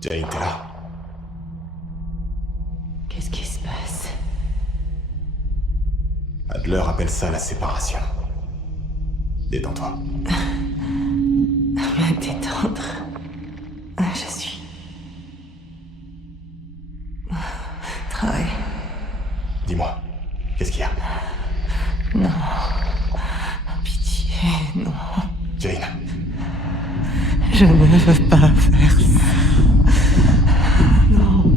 Jane, t'es là? Qu'est-ce qui se passe? Adler appelle ça la séparation. Détends-toi. Me détendre. Je suis... Troy. Dis-moi, qu'est-ce qu'il y a? Non. Pitié, non. Jane, Je ne veux pas faire ça. Non.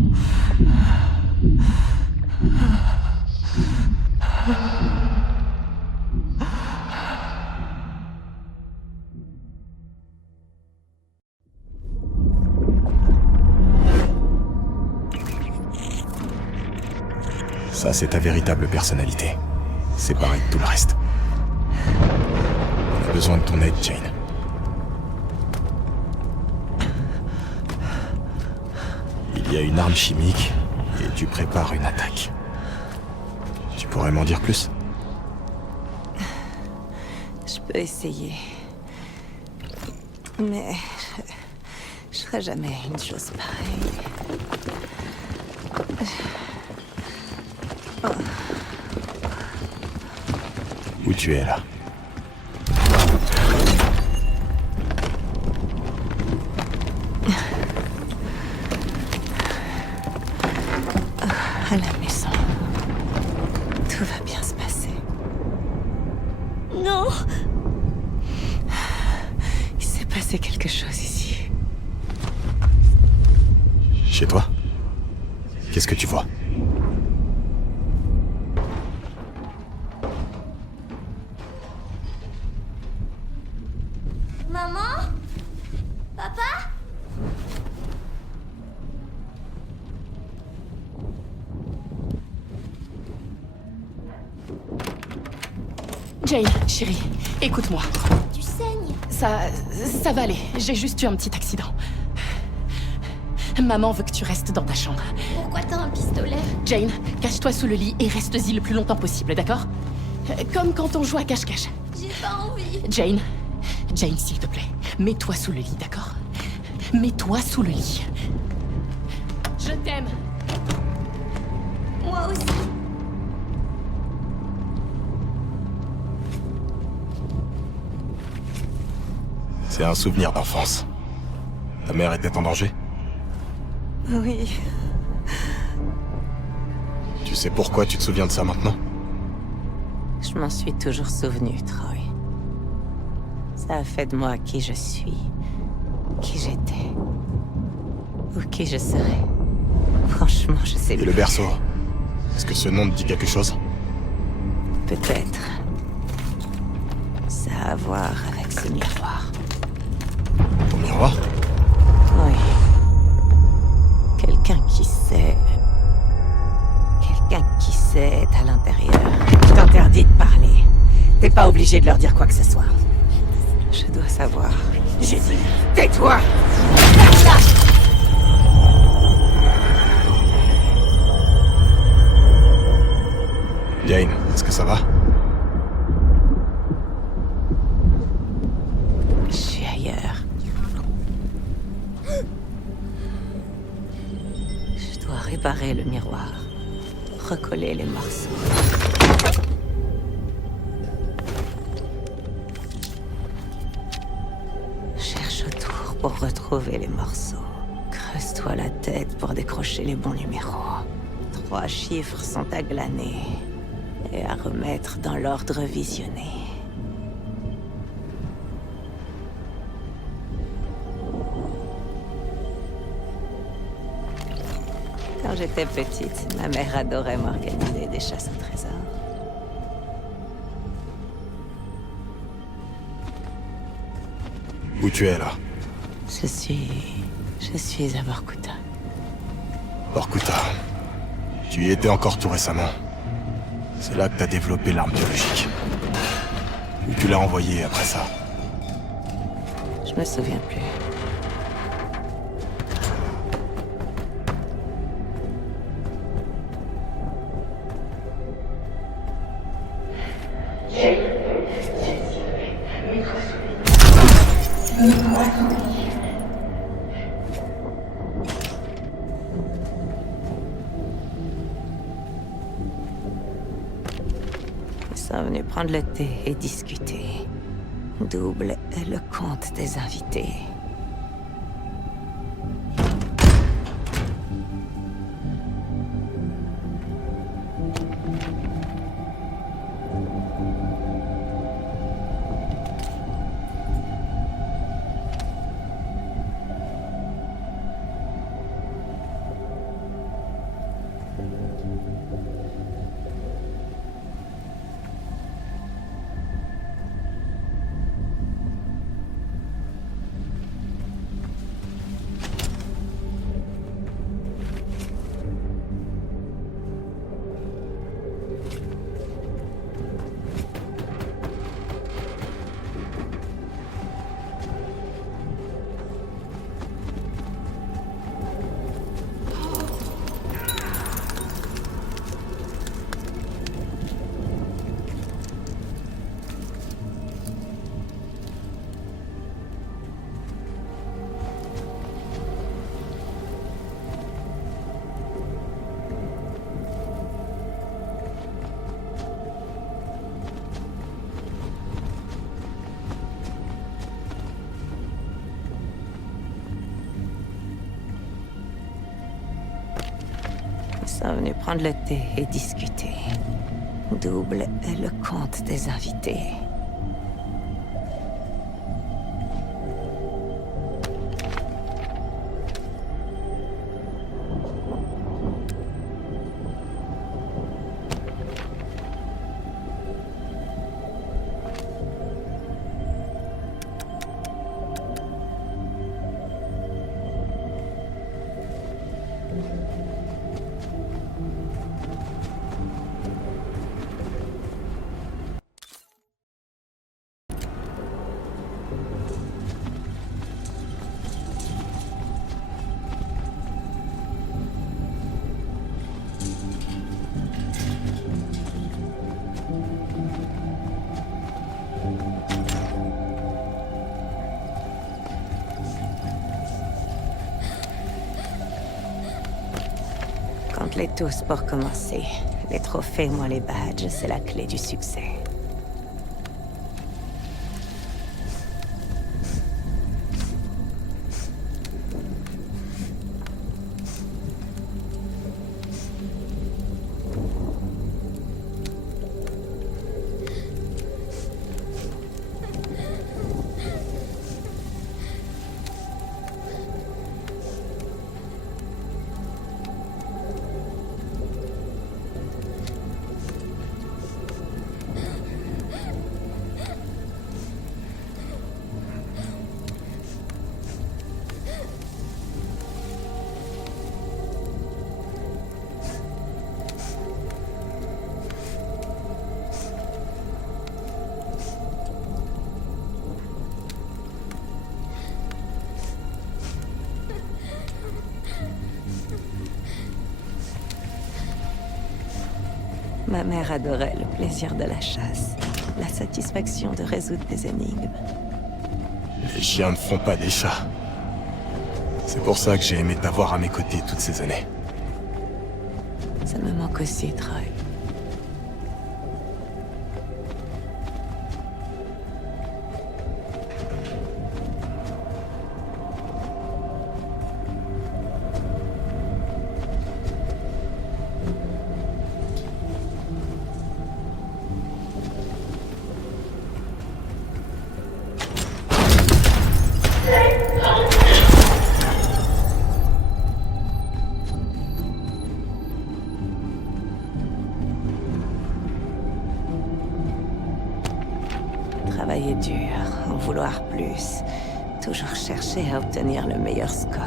ça c'est ta véritable personnalité. Séparée de tout le reste. J'ai besoin de ton aide, Jane. Il y a une arme chimique et tu prépares une attaque. Tu pourrais m'en dire plus? Je peux essayer. Mais... je ferai jamais une chose pareille. Où tu es là? À la maison. Tout va bien se passer. Non! Il s'est passé quelque chose ici. Chez toi? Qu'est-ce que tu vois? Maman? Papa? Jane, chérie, écoute-moi. Tu saignes? Ça va aller. J'ai juste eu un petit accident. Maman veut que tu restes dans ta chambre. Pourquoi t'as un pistolet? Jane, cache-toi sous le lit et reste-y le plus longtemps possible, d'accord? Comme quand on joue à cache-cache. J'ai pas envie. Jane, s'il te plaît, mets-toi sous le lit, d'accord? Mets-toi sous le lit. Je t'aime. Moi aussi. C'est un souvenir d'enfance. Ta mère était en danger? Oui. Tu sais pourquoi tu te souviens de ça maintenant? Je m'en suis toujours souvenu, Troy. Ça a fait de moi qui je suis, qui j'étais, ou qui je serai. Franchement, je sais Et plus. le berceau? Est-ce que ce nom te dit quelque chose? Peut-être. Ça a à voir avec ce miroir. Ton miroir? Oui. Quelqu'un qui sait... Quelqu'un qui sait est à l'intérieur. Je t'interdis de parler. T'es pas obligé de leur dire quoi que ce soit. Je dois savoir. J'ai dit, tais-toi! Jane, est-ce que ça va? Je suis ailleurs. Je dois réparer le miroir. Recoller les morceaux. Cherche autour pour retrouver les morceaux. Creuse-toi la tête pour décrocher les bons numéros. 3 chiffres sont à glaner et à remettre dans l'ordre visionné. Quand j'étais petite, ma mère adorait m'organiser des chasses au trésor. Où tu es là? Je suis à Vorkuta. Vorkuta. Tu y étais encore tout récemment. C'est là que t'as développé l'arme biologique. Où tu l'as envoyée après ça? Je me souviens plus. prendre le thé et discuter. Double est le compte des invités. Ils sont venus prendre le thé et discuter. Double est le compte des invités. Compte-les tous pour commencer. Les trophées moins les badges, c'est la clé du succès. Ma mère adorait le plaisir de la chasse, la satisfaction de résoudre des énigmes. Les chiens ne font pas des chats. C'est pour ça que j'ai aimé t'avoir à mes côtés toutes ces années. Ça me manque aussi, Troy. Travailler dur, en vouloir plus, toujours chercher à obtenir le meilleur score.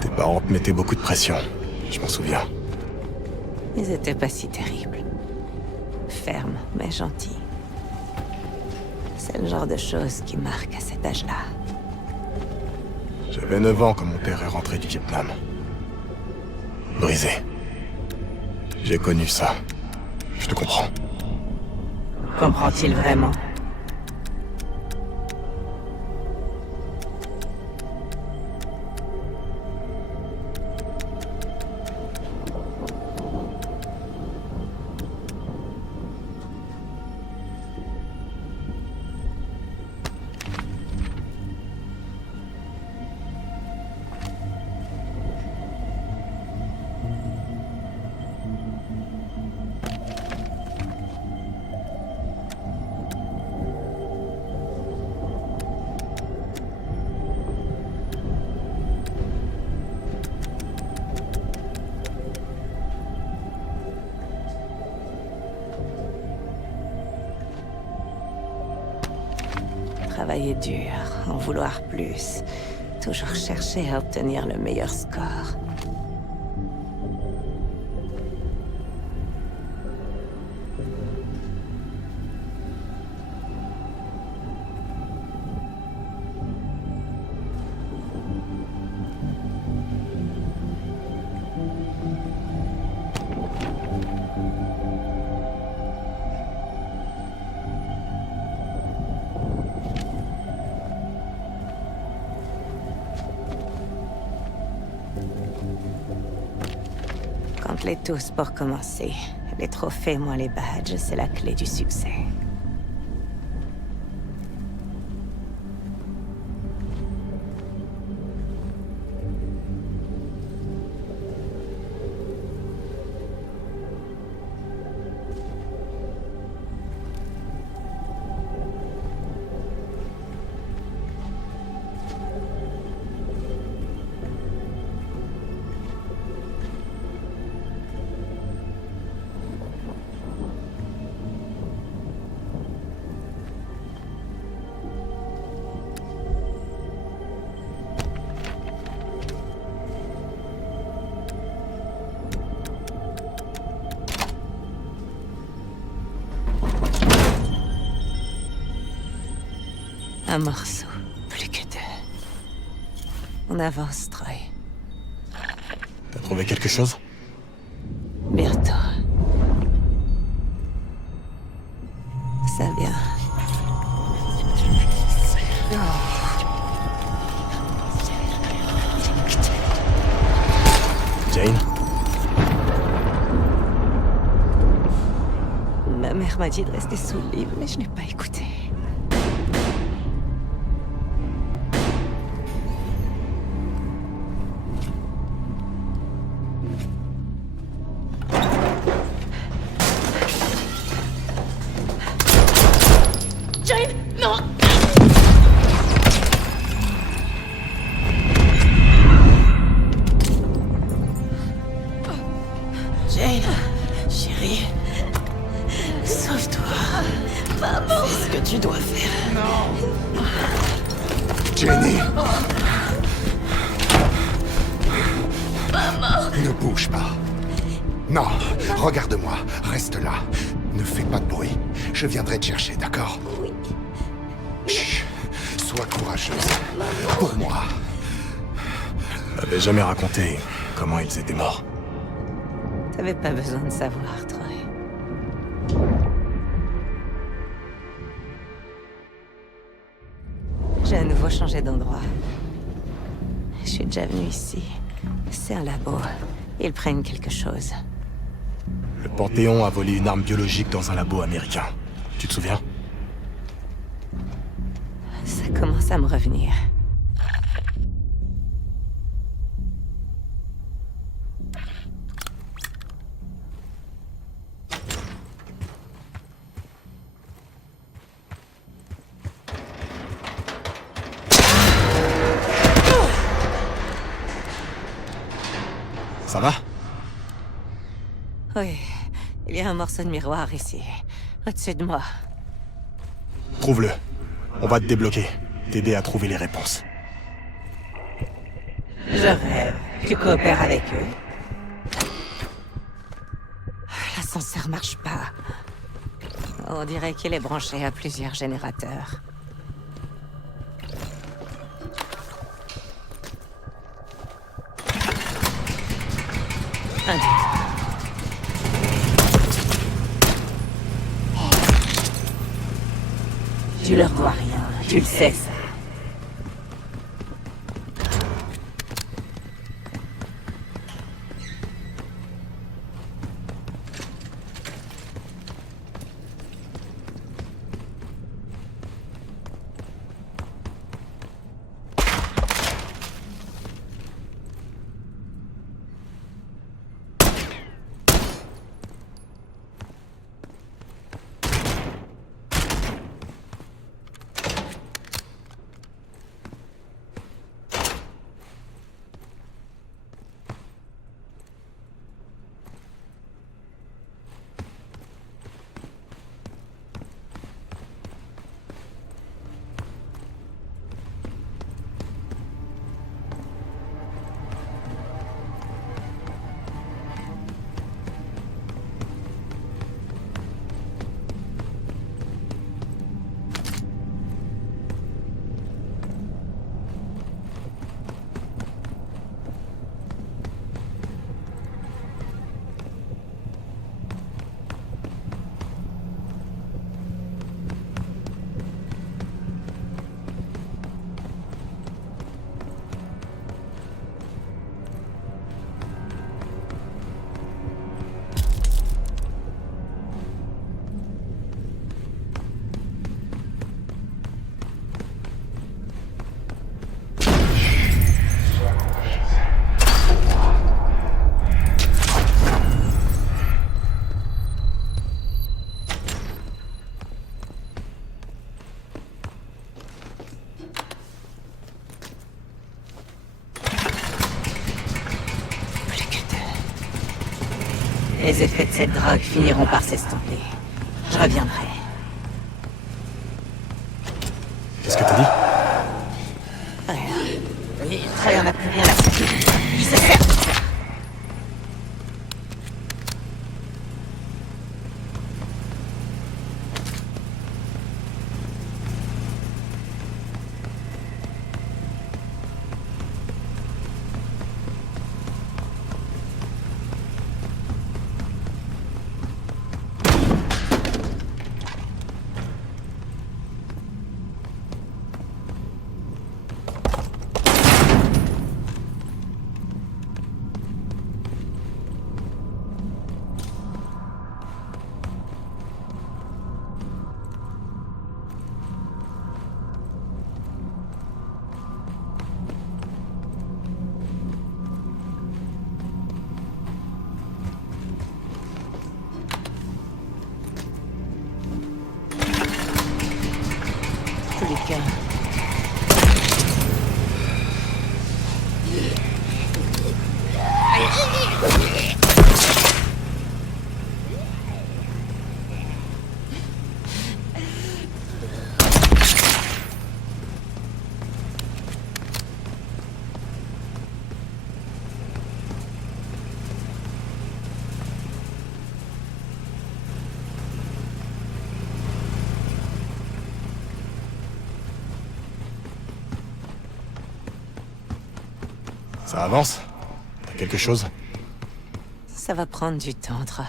Tes parents te mettaient beaucoup de pression, je m'en souviens. Ils étaient pas si terribles. Fermes, mais gentils. C'est le genre de choses qui marquent à cet âge-là. J'avais 9 ans quand mon père est rentré du Vietnam. Brisé. J'ai connu ça. Je te comprends. Comprend-il vraiment? Travailler dur, en vouloir plus, toujours chercher à obtenir le meilleur score. Compte-les tous pour commencer. Les trophées moins les badges, c'est la clé du succès. Un morceau, plus que deux. On avance, Troy. T'as trouvé quelque chose? Bientôt. Ça vient. Jane? Ma mère m'a dit de rester sous le lit, mais je n'ai pas écouté. Jane, non! Jane, chérie, sauve-toi. Maman, fais ce que tu dois faire. Jenny! Ne bouge pas. Non, regarde-moi, reste là. Ne fais pas de bruit. Je viendrai te chercher, d'accord? Oui. Chut, sois courageuse. Pour moi. M'avais jamais raconté comment ils étaient morts. T'avais pas besoin de savoir, Troy. J'ai à nouveau changé d'endroit. Je suis déjà venue ici. C'est un labo. Ils prennent quelque chose. Le Panthéon a volé une arme biologique dans un labo américain. Tu te souviens? Ça commence à me revenir. Ça va? Oui, il y a un morceau de miroir ici, au-dessus de moi. Trouve-le. On va te débloquer. T'aider à trouver les réponses. Je rêve. Tu coopères avec eux? L'ascenseur marche pas. On dirait qu'il est branché à plusieurs générateurs. Un, deux. Tu leur dois rien, tu le sais ça. Les effets de cette drogue finiront par s'estomper. Je reviendrai. Qu'est-ce que t'as dit? Rien. Trey en a plus rien à foutre. Il se sert de ça. Tous les cas. Ça avance? T'as quelque chose? Ça va prendre du temps, Troy.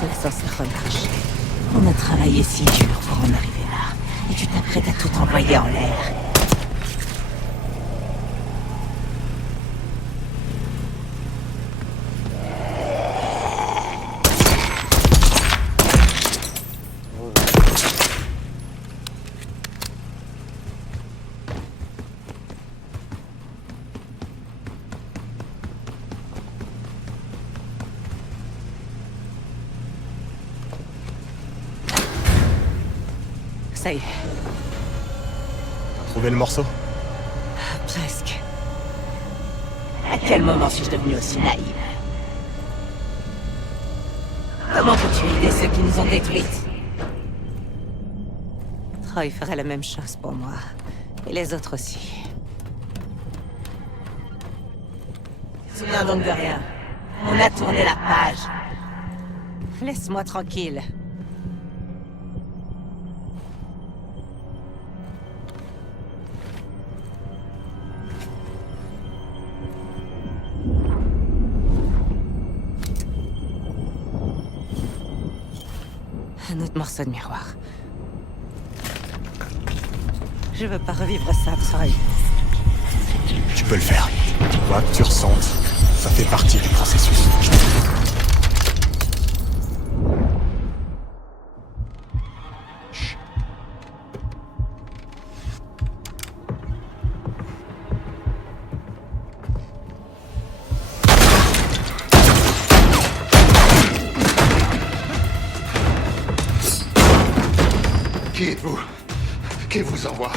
L'ascenseur remarche. On a travaillé si dur pour en arriver là. Et tu t'apprêtes à tout envoyer en l'air. Ça y est. trouvé le morceau? Presque. À quel moment suis-je devenue aussi naïve? Comment peux-tu aider ceux qui nous ont détruites? Troy ferait la même chose pour moi. Et les autres aussi. Je me souviens donc de rien. On a tourné la page. Laisse-moi tranquille. Un autre morceau de miroir. Je veux pas revivre ça, Troy. Tu peux le faire. Quoi que tu ressentes, ça fait partie du processus. Qui êtes-vous? Qui vous envoie?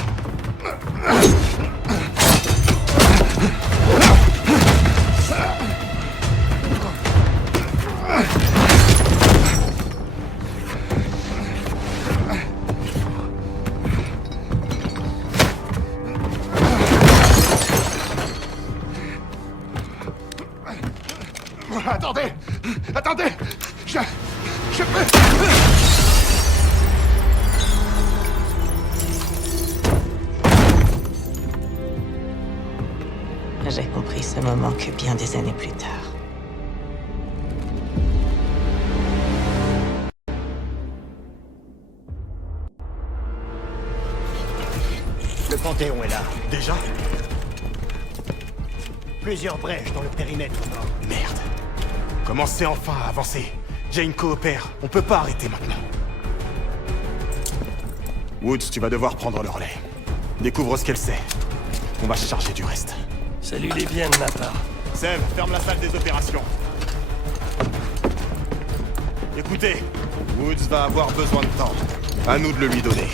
Attendez! Attendez! Je peux... J'ai compris ce moment que bien des années plus tard. Le Panthéon est là. Déjà? Plusieurs brèches dans le périmètre nord. Merde. Commencez enfin à avancer. Jane coopère. On peut pas arrêter maintenant. Woods, tu vas devoir prendre le relais. Découvre ce qu'elle sait. On va se charger du reste. Salut les biens de ma part. Seb, ferme la salle des opérations. Écoutez, Woods va avoir besoin de temps. À nous de le lui donner.